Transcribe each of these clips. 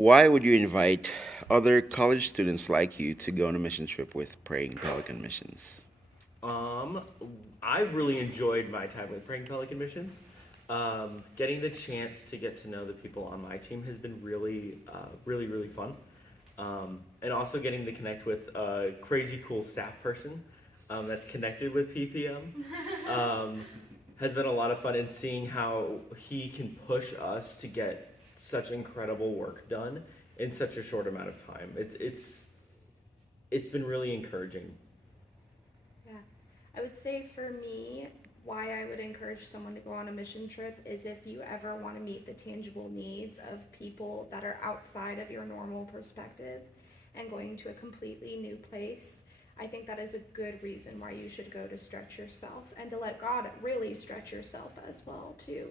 Why would you invite other college students like you to go on a mission trip with Praying Pelican Missions? Um, I've really enjoyed my time with Praying Pelican Missions. Getting the chance to get to know the people on my team has been really fun. And also getting to connect with a crazy cool staff person that's connected with PPM has been a lot of fun. And seeing how he can push us to get such incredible work done in such a short amount of time. It's been really encouraging. Yeah. I would say for me, why I would encourage someone to go on a mission trip is if you ever want to meet the tangible needs of people that are outside of your normal perspective and going to a completely new place. I think that is a good reason why you should go to stretch yourself and to let God really stretch yourself as well too.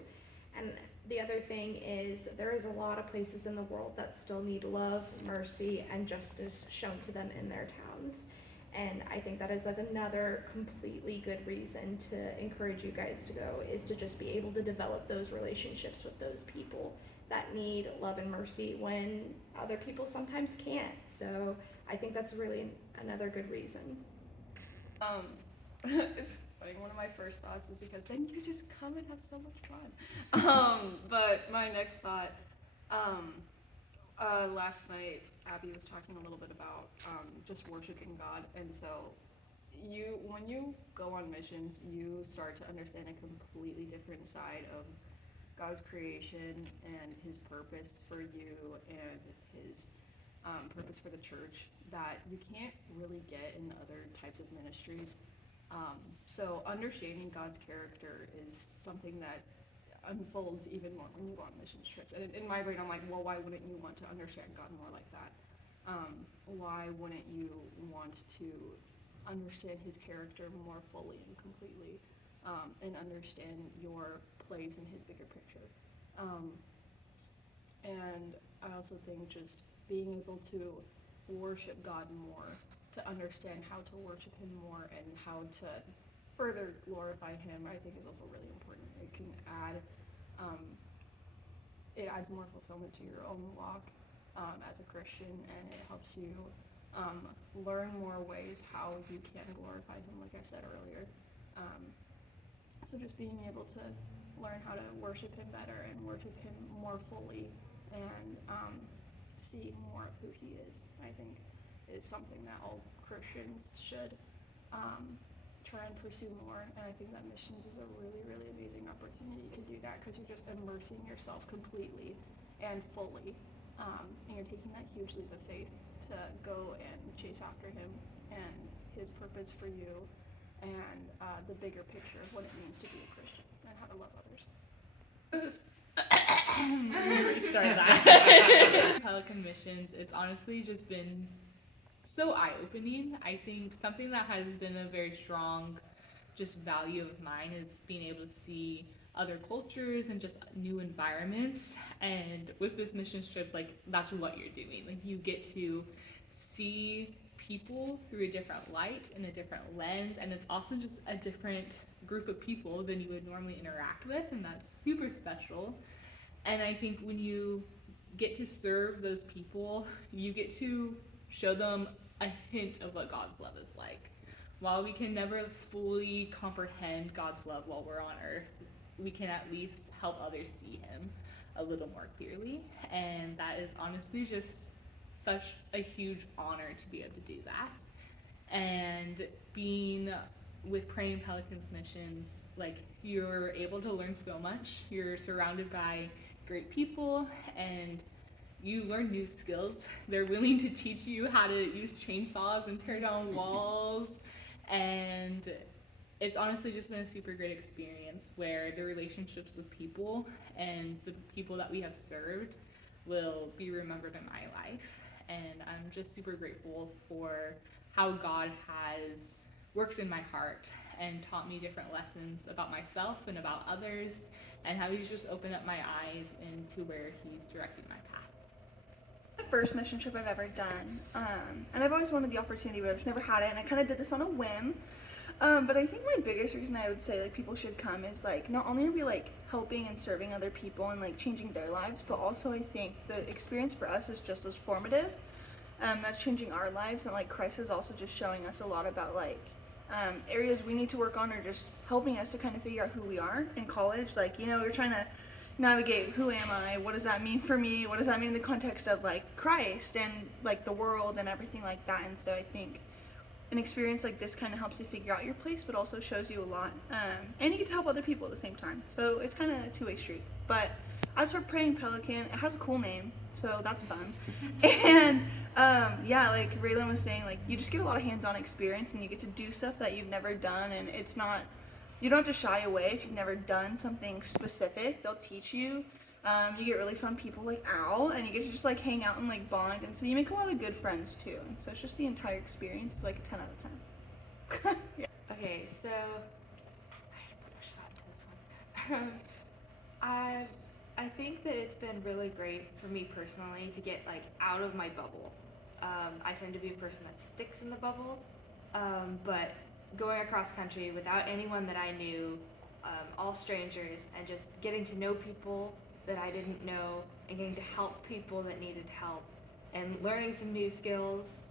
And the other thing is there is a lot of places in the world that still need love, mercy, and justice shown to them in their towns. And I think that is like another completely good reason to encourage you guys to go is to just be able to develop those relationships with those people that need love and mercy when other people sometimes can't. So I think that's really another good reason. Um, it's funny. One of my first thoughts is because then you just come and have so much fun. But my next thought, um, last night Abby was talking a little bit about just worshiping God, and so when you go on missions, you start to understand a completely different side of God's creation and His purpose for you and His purpose for the church that you can't really get in other types of ministries. So understanding God's character is something that unfolds even more when you go on mission trips. And in my brain, I'm like, well, why wouldn't you want to understand God more like that? Why wouldn't you want to understand His character more fully and completely, and understand your place in His bigger picture? Um, and I also think just being able to worship God more, to understand how to worship Him more and how to further glorify Him, I think is also really important. It can add, um, it adds more fulfillment to your own walk as a Christian, and it helps you learn more ways how you can glorify Him, like I said earlier. Um, so just being able to learn how to worship Him better and worship Him more fully and see more of who He is, I think, is something that all Christians should try and pursue more. And I think that missions is a really amazing opportunity to do that because you're just immersing yourself completely and fully, and you're taking that huge leap of faith to go and chase after Him and His purpose for you and the bigger picture of what it means to be a Christian and how to love others. Restart that. Pelican missions, it's honestly just been so eye-opening. I think something that has been a very strong just value of mine is being able to see other cultures and just new environments. And with this mission trips, like that's what you're doing. Like you get to see people through a different light and a different lens, and it's also just a different group of people than you would normally interact with, and that's super special. And I think when you get to serve those people, you get to show them a hint of what God's love is like. While we can never fully comprehend God's love while we're on earth, we can at least help others see Him a little more clearly. And that is honestly just such a huge honor to be able to do that. And being with Praying Pelicans missions, like you're able to learn so much. You're surrounded by great people and you learn new skills. They're willing to teach you how to use chainsaws and tear down walls. And it's honestly just been a super great experience where the relationships with people and the people that we have served will be remembered in my life. And I'm just super grateful for how God has worked in my heart and taught me different lessons about myself and about others, and how He's just opened up my eyes into where He's directing my path. The first mission trip I've ever done, and I've always wanted the opportunity, but I've just never had it. And I kind of did this on a whim. But I think my biggest reason I would say like people should come is like not only are we like helping and serving other people and like changing their lives, but also I think the experience for us is just as formative. That's changing our lives, and like Christ is also just showing us a lot about like areas we need to work on, or just helping us to kind of figure out who we are in college. Like, you know, we're trying to navigate who am I, what does that mean for me, what does that mean in the context of like Christ and like the world and everything like that. And so I think an experience like this kind of helps you figure out your place, but also shows you a lot, and you get to help other people at the same time, so it's kind of a two-way street. But as for Praying Pelican, it has a cool name, so that's fun. And yeah, like Raylan was saying, like you just get a lot of hands-on experience and you get to do stuff that you've never done, and it's not, you don't have to shy away if you've never done something specific. They'll teach you. You get really fun people like Al, and you get to just like hang out and like bond, and so you make a lot of good friends too. And so it's just the entire experience is like a 10 out of 10. Yeah. Okay, so I had to push that to this one. I think that it's been really great for me personally to get like out of my bubble. I tend to be a person that sticks in the bubble, but going across country without anyone that I knew, all strangers, and just getting to know people that I didn't know, and getting to help people that needed help, and learning some new skills,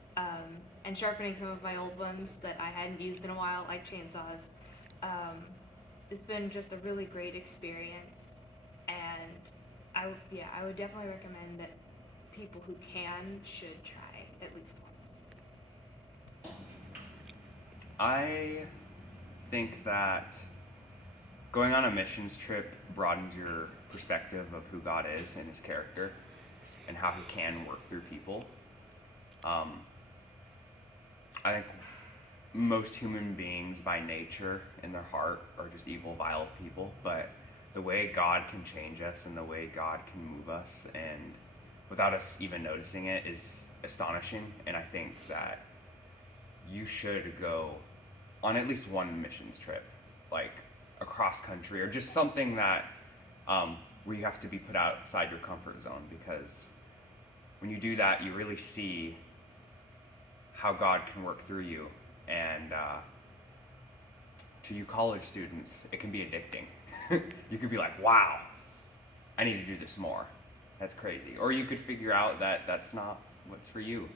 and sharpening some of my old ones that I hadn't used in a while, like chainsaws. It's been just a really great experience, and I would definitely recommend that people who can should try at least once. I think that going on a missions trip broadens your perspective of who God is and his character and how he can work through people. I think most human beings by nature in their heart are just evil, vile people, but the way God can change us and the way God can move us, and without us even noticing it, is astonishing. And I think that you should go on at least one missions trip, like across country, or just something that where you have to be put outside your comfort zone, because when you do that, you really see how God can work through you. And to you college students, it can be addicting. You could be like, wow, I need to do this more. That's crazy. Or you could figure out that that's not what's for you,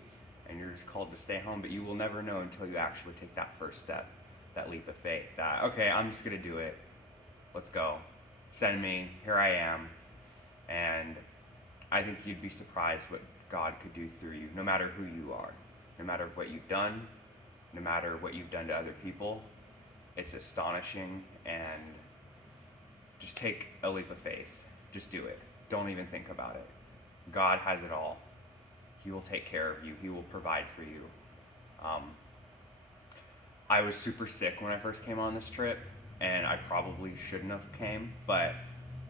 and you're just called to stay home, but you will never know until you actually take that first step, that leap of faith, that, okay, I'm just gonna do it. Let's go. Send me, here I am. And I think you'd be surprised what God could do through you, no matter who you are, no matter what you've done, no matter what you've done to other people. It's astonishing, and just take a leap of faith. Just do it. Don't even think about it. God has it all. He will take care of you. He will provide for you. I was super sick when I first came on this trip, and I probably shouldn't have came, but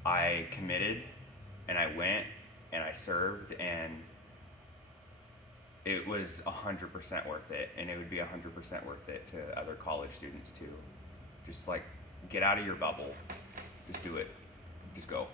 I committed, and I went, and I served, and it was 100% worth it, and it would be 100% worth it to other college students too. Just like, get out of your bubble. Just do it. Just go.